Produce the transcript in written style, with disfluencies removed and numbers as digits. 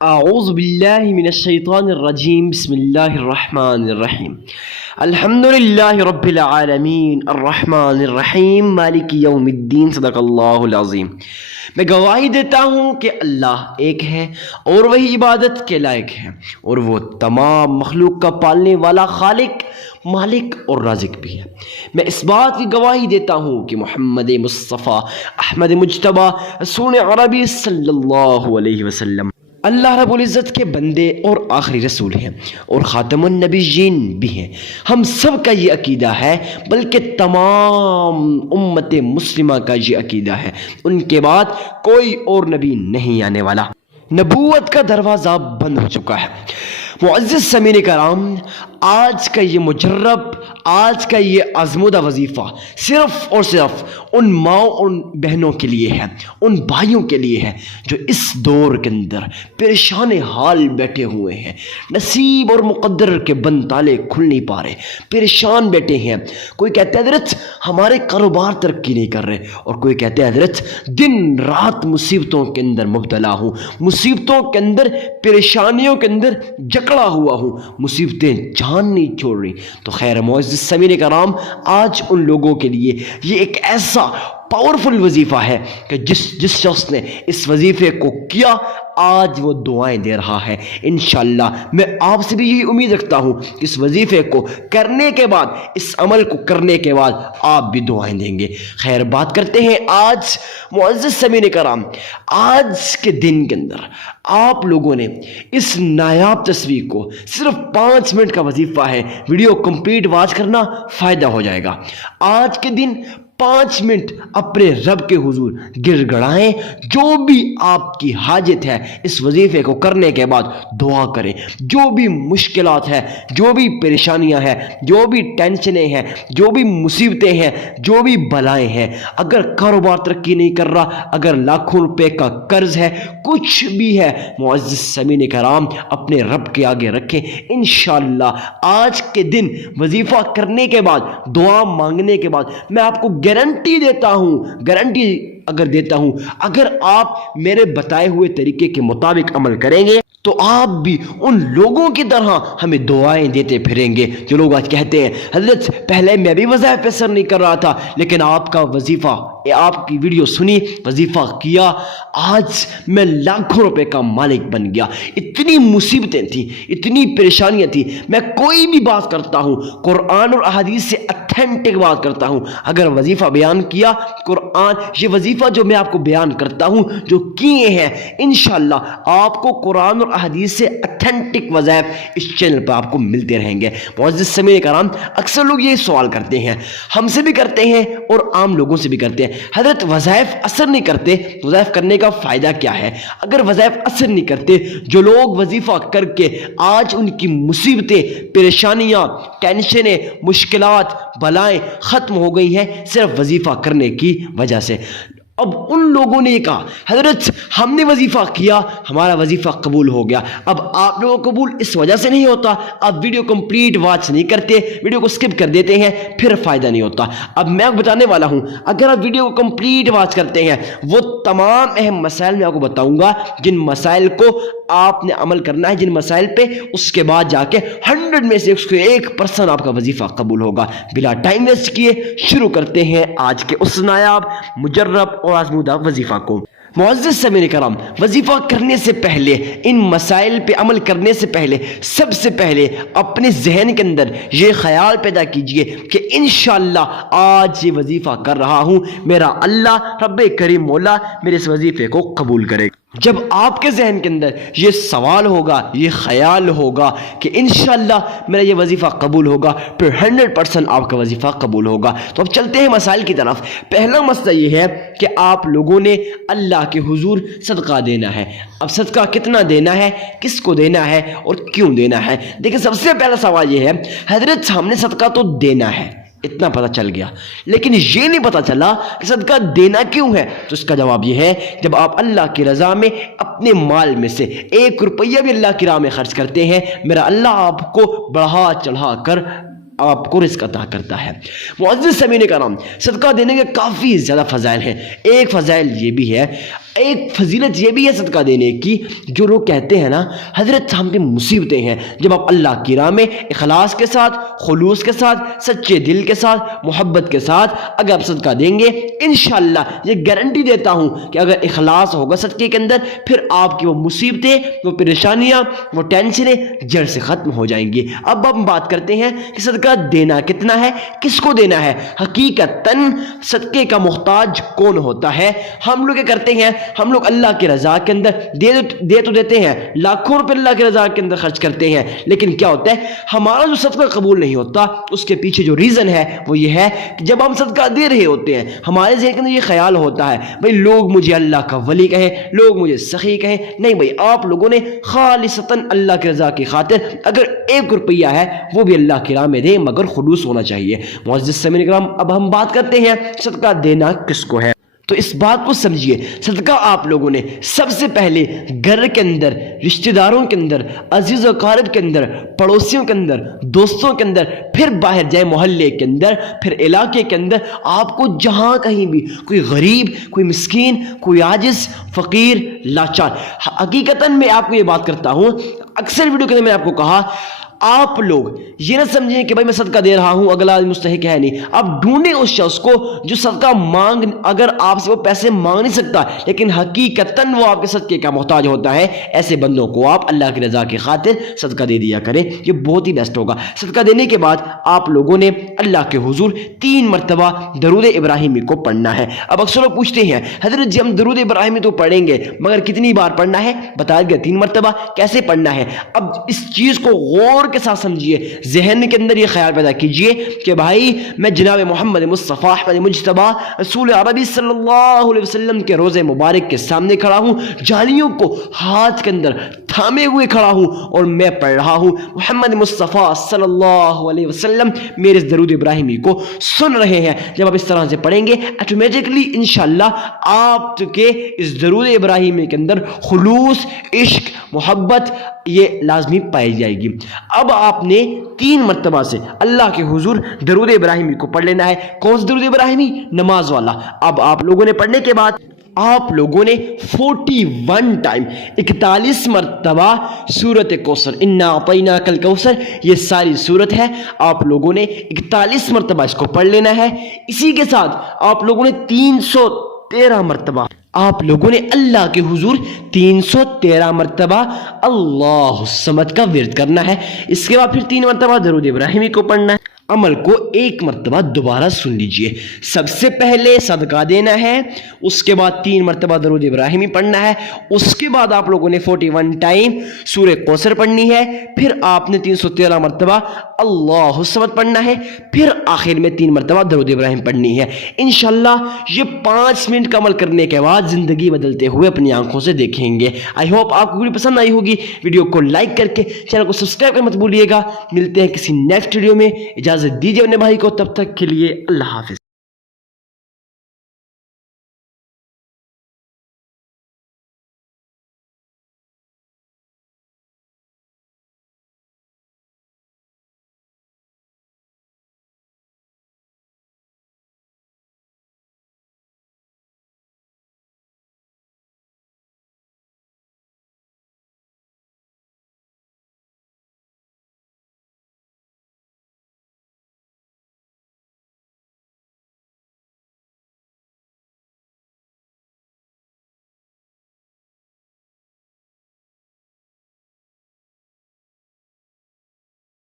اعوذ باللہ من الشیطان الرجیم بسم اللہ الرحمن الرحیم الحمد للہ رب العالمین الرحمن الرحیم مالک یوم الدین صدق اللہ العظیم۔ میں گواہی دیتا ہوں کہ اللہ ایک ہے اور وہی عبادت کے لائق ہے، اور وہ تمام مخلوق کا پالنے والا خالق، مالک اور رازق بھی ہے۔ میں اس بات کی گواہی دیتا ہوں کہ محمد مصطفیٰ احمد مجتبیٰ رسول عربی صلی اللہ علیہ وسلم اللہ رب العزت کے بندے اور آخری رسول ہیں اور خاتم النبیین بھی ہیں۔ ہم سب کا یہ عقیدہ ہے، بلکہ تمام امت مسلمہ کا یہ عقیدہ ہے، ان کے بعد کوئی اور نبی نہیں آنے والا۔ نبوت کا دروازہ بند ہو چکا ہے۔ معزز سامعین کرام، آج کا یہ مجرب، آج کا یہ آزمودہ وظیفہ صرف اور صرف ان ماؤں اور بہنوں کے لیے ہے، ان بھائیوں کے لیے ہے جو اس دور کے اندر پریشان حال بیٹھے ہوئے ہیں، نصیب اور مقدر کے بند تالے کھل نہیں پا رہے، پریشان بیٹھے ہیں۔ کوئی کہتا ہے حضرت ہمارے کاروبار ترقی نہیں کر رہے، اور کوئی کہتے ہیں حضرت دن رات مصیبتوں کے اندر مبتلا ہوں، مصیبتوں کے اندر، پریشانیوں کے اندر جکڑا ہوا ہوں، مصیبتیں جان نہیں چھوڑ رہی۔ تو خیر معزز سامعین کرام، آج ان لوگوں کے لیے یہ ایک ایسا پاورفل وظیفہ ہے کہ جس شخص نے اس وظیفے کو کیا، آج وہ دعائیں دے رہا ہے۔ انشاءاللہ میں آپ سے بھی یہی امید رکھتا ہوں کہ اس وظیفے کو کرنے کے بعد، اس عمل کو کرنے کے بعد آپ بھی دعائیں دیں گے۔ خیر بات کرتے ہیں آج معزز سامعین کرام، آج کے دن کے اندر آپ لوگوں نے اس نایاب تصویر کو، صرف 5 منٹ کا وظیفہ ہے، ویڈیو کمپلیٹ واچ کرنا، فائدہ ہو جائے گا۔ آج کے دن 5 منٹ اپنے رب کے حضور گر گڑائیں، جو بھی آپ کی حاجت ہے اس وظیفے کو کرنے کے بعد دعا کریں۔ جو بھی مشکلات ہیں، جو بھی پریشانیاں ہیں، جو بھی ٹینشنیں ہیں، جو بھی مصیبتیں ہیں، جو بھی بلائیں ہیں، اگر کاروبار ترقی نہیں کر رہا، اگر لاکھوں روپے کا قرض ہے، کچھ بھی ہے، معزز سامعین کرام اپنے رب کے آگے رکھیں۔ انشاءاللہ آج کے دن وظیفہ کرنے کے بعد، دعا مانگنے کے بعد، میں آپ کو گارنٹی دیتا ہوں، اگر آپ میرے بتائے ہوئے طریقے کے مطابق عمل کریں گے تو آپ بھی ان لوگوں کی طرح ہمیں دعائیں دیتے پھریں گے جو لوگ آج کہتے ہیں حضرت پہلے میں بھی وظائف پہ اثر نہیں کر رہا تھا، لیکن آپ کا وظیفہ، آپ کی ویڈیو سنی، وظیفہ کیا، آج میں لاکھوں روپے کا مالک بن گیا۔ اتنی مصیبتیں تھیں، اتنی پریشانیاں تھیں، میں کوئی بھی بات کرتا ہوں قرآن اور احادیث سے اتھینٹک بات کرتا ہوں۔ اگر وظیفہ بیان کیا، قرآن، یہ وظیفہ جو میں آپ کو بیان کرتا ہوں، جو کیے ہیں، انشاءاللہ آپ کو قرآن اور احادیث سے اتھینٹک وظائف اس چینل پر آپ کو ملتے رہیں گے۔ معزز سامعین کرام، اکثر لوگ یہ سوال کرتے ہیں، ہم سے بھی کرتے ہیں اور عام لوگوں سے بھی کرتے ہیں، حضرت وظائف اثر نہیں کرتے، وظائف کرنے کا فائدہ کیا ہے؟ اگر وظائف اثر نہیں کرتے، جو لوگ وظیفہ کر کے آج ان کی مصیبتیں، پریشانیاں، ٹینشنیں، مشکلات، بلائیں ختم ہو گئی ہیں صرف وظیفہ کرنے کی وجہ سے۔ اب ان لوگوں نے یہ کہا حضرت ہم نے وظیفہ کیا، ہمارا وظیفہ قبول ہو گیا، اب آپ لوگوں کو قبول اس وجہ سے نہیں ہوتا، آپ ویڈیو کمپلیٹ واچ نہیں کرتے، ویڈیو کو سکپ کر دیتے ہیں، پھر فائدہ نہیں ہوتا۔ اب میں آپ کو بتانے والا ہوں، اگر آپ ویڈیو کو کمپلیٹ واچ کرتے ہیں، وہ تمام اہم مسائل میں آپ کو بتاؤں گا، جن مسائل کو آپ نے عمل کرنا ہے، جن مسائل پہ، اس کے بعد جا کے 100 میں سے 1% آپ کا وظیفہ قبول ہوگا۔ بلا ٹائم ویسٹ کیے شروع کرتے ہیں آج کے اس نایاب، مجرب اور آزمودہ وظیفہ کو۔ معزز سامعین کرام، وظیفہ کرنے سے پہلے، ان مسائل پہ عمل کرنے سے پہلے، سب سے پہلے اپنے ذہن کے اندر یہ خیال پیدا کیجئے کہ انشاءاللہ آج یہ وظیفہ کر رہا ہوں، میرا اللہ رب کریم مولا میرے اس وظیفے کو قبول کرے گا۔ جب آپ کے ذہن کے اندر یہ سوال ہوگا، یہ خیال ہوگا کہ انشاءاللہ میرا یہ وظیفہ قبول ہوگا، پھر 100% آپ کا وظیفہ قبول ہوگا۔ تو اب چلتے ہیں مسائل کی طرف۔ پہلا مسئلہ یہ ہے کہ آپ لوگوں نے اللہ کے حضور صدقہ دینا ہے۔ اب صدقہ کتنا دینا ہے، کس کو دینا ہے اور کیوں دینا ہے؟ دیکھیں، سب سے پہلا سوال یہ ہے حضرت ہم نے صدقہ تو دینا ہے، اتنا پتہ چل گیا، لیکن یہ نہیں پتہ چلا کہ صدقہ دینا کیوں ہے۔ تو اس کا جواب یہ ہے، جب آپ اللہ کی رضا میں اپنے مال میں سے 1 روپیہ بھی اللہ کی راہ میں خرچ کرتے ہیں، میرا اللہ آپ کو بڑھا چڑھا کر آپ کو رزق عطا کرتا ہے۔ معزز سامعین کرام، صدقہ دینے کے کافی زیادہ فضائل ہیں۔ ایک فضائل یہ بھی ہے، ایک فضیلت یہ بھی ہے صدقہ دینے کی، جو لوگ کہتے ہیں نا حضرت ہم پہ مصیبتیں ہیں، جب آپ اللہ کی راہ میں اخلاص کے ساتھ، خلوص کے ساتھ، سچے دل کے ساتھ، محبت کے ساتھ اگر آپ صدقہ دیں گے، انشاءاللہ یہ گارنٹی دیتا ہوں کہ اگر اخلاص ہوگا صدقے کے اندر، پھر آپ کی وہ مصیبتیں، وہ پریشانیاں، وہ ٹینشنیں جڑ سے ختم ہو جائیں گی۔ اب ہم بات کرتے ہیں کہ صدقہ دینا کتنا ہے، کس کو دینا ہے۔ حقیقتاً صدقے کا محتاج کون ہوتا ہے؟ ہم لوگ کیا کرتے ہیں، ہم لوگ اللہ کی رضا کے اندر دے تو دیتے ہیں، لاکھوں روپے اللہ کی رضا کے اندر خرچ کرتے ہیں، لیکن کیا ہوتا ہے، ہمارا جو صدقہ قبول نہیں ہوتا، اس کے پیچھے جو ریزن ہے وہ یہ ہے کہ جب ہم صدقہ دے رہے ہوتے ہیں، ہمارے ذہن کے اندر یہ خیال ہوتا ہے بھئی لوگ مجھے اللہ کا ولی کہیں، لوگ مجھے سخی کہیں۔ نہیں بھئی، آپ لوگوں نے خالصتاً اللہ کی رضا کی خاطر اگر 1 روپیہ ہے وہ بھی اللہ کی راہ میں دیں، مگر خلوص ہونا چاہیے۔ معزز سامعین کرام، اب ہم بات کرتے ہیں صدقہ دینا کس کو ہے۔ تو اس بات کو سمجھیے، صدقہ آپ لوگوں نے سب سے پہلے گھر کے اندر، رشتہ داروں کے اندر، عزیز و اقارب کے اندر، پڑوسیوں کے اندر، دوستوں کے اندر، پھر باہر جائے محلے کے اندر، پھر علاقے کے اندر، آپ کو جہاں کہیں بھی کوئی غریب، کوئی مسکین، کوئی عاجز، فقیر، لاچار، حقیقتاً میں آپ کو یہ بات کرتا ہوں، اکثر ویڈیو کے اندر میں نے آپ کو کہا، آپ لوگ یہ نہ سمجھیں کہ بھائی میں صدقہ دے رہا ہوں، اگلا آدمی مستحق ہے نہیں۔ آپ ڈھونڈیں اس شخص کو جو صدقہ اگر آپ سے وہ پیسے مانگ نہیں سکتا، لیکن حقیقتاً وہ آپ کے صدقے کا محتاج ہوتا ہے، ایسے بندوں کو آپ اللہ کی رضا کی خاطر صدقہ دے دیا کریں، یہ بہت ہی بیسٹ ہوگا۔ صدقہ دینے کے بعد آپ لوگوں نے اللہ کے حضور 3 مرتبہ درود ابراہیمی کو پڑھنا ہے۔ اب اکثر لوگ پوچھتے ہیں حضرت جی ہم درود ابراہیمی تو پڑھیں گے، مگر کتنی بار پڑھنا ہے؟ بتا دیا 3 مرتبہ۔ کیسے پڑھنا ہے؟ اب اس چیز کو غور کے ساتھ سمجھیے، ذہن کے اندر یہ خیال پیدا کیجئے کہ بھائی میں جناب محمد مصطفیٰ احمد مجتبیٰ رسول عربی صلی اللہ علیہ وسلم کے روضے مبارک کے سامنے کھڑا ہوں، جالیوں کو ہاتھ کے اندر تھامے ہوئے کھڑا ہوں، اور میں پڑھ رہا ہوں محمد مصطفیٰ صلی اللہ علیہ وسلم میرے اس درود ابراہیمی کو سن رہے ہیں۔ جب آپ اس طرح سے پڑھیں گے، آٹومیٹکلی انشاءاللہ آپ کے اس درود ابراہیمی کے اندر خلوص، عشق، محبت یہ لازمی پائی جائے گی۔ اب آپ نے 3 مرتبہ سے اللہ کے حضور درود ابراہیمی کو پڑھ لینا ہے۔ کون سا درود ابراہیمی؟ نماز والا۔ اب آپ لوگوں نے پڑھنے کے بعد آپ لوگوں نے 41 ٹائم 41 مرتبہ سورت کوثر، انا اعطیناک الکوثر، یہ ساری سورت ہے، آپ لوگوں نے 41 مرتبہ اس کو پڑھ لینا ہے۔ اسی کے ساتھ آپ لوگوں نے 313 مرتبہ آپ لوگوں نے اللہ کے حضور 313 مرتبہ اللہ الصمد کا ورد کرنا ہے۔ اس کے بعد پھر 3 مرتبہ درود ابراہیمی کو پڑھنا ہے۔ عمل کو 1 مرتبہ دوبارہ سن لیجئے۔ سب سے پہلے صدقہ دینا ہے، اس کے بعد 3 مرتبہ درود ابراہیمی پڑھنا ہے، اس کے بعد آپ لوگوں نے 41 ٹائم سورہ کوثر پڑھنی ہے، پھر آپ نے 313 مرتبہ اللہ الصمد پڑھنا ہے، پھر آخر میں 3 مرتبہ درود ابراہیم پڑھنی ہے۔ انشاءاللہ یہ 5 منٹ کا عمل کرنے کے بعد زندگی بدلتے ہوئے اپنی آنکھوں سے دیکھیں گے۔ آئی ہوپ آپ کو ویڈیو پسند آئی ہوگی۔ ویڈیو کو لائک کر کے چینل کو سبسکرائب کرنا مت بھولیے گا۔ ملتے ہیں کسی نیکسٹ ویڈیو میں، اجازت دیجیے اپنے بھائی کو، تب تک کے لیے اللہ حافظ۔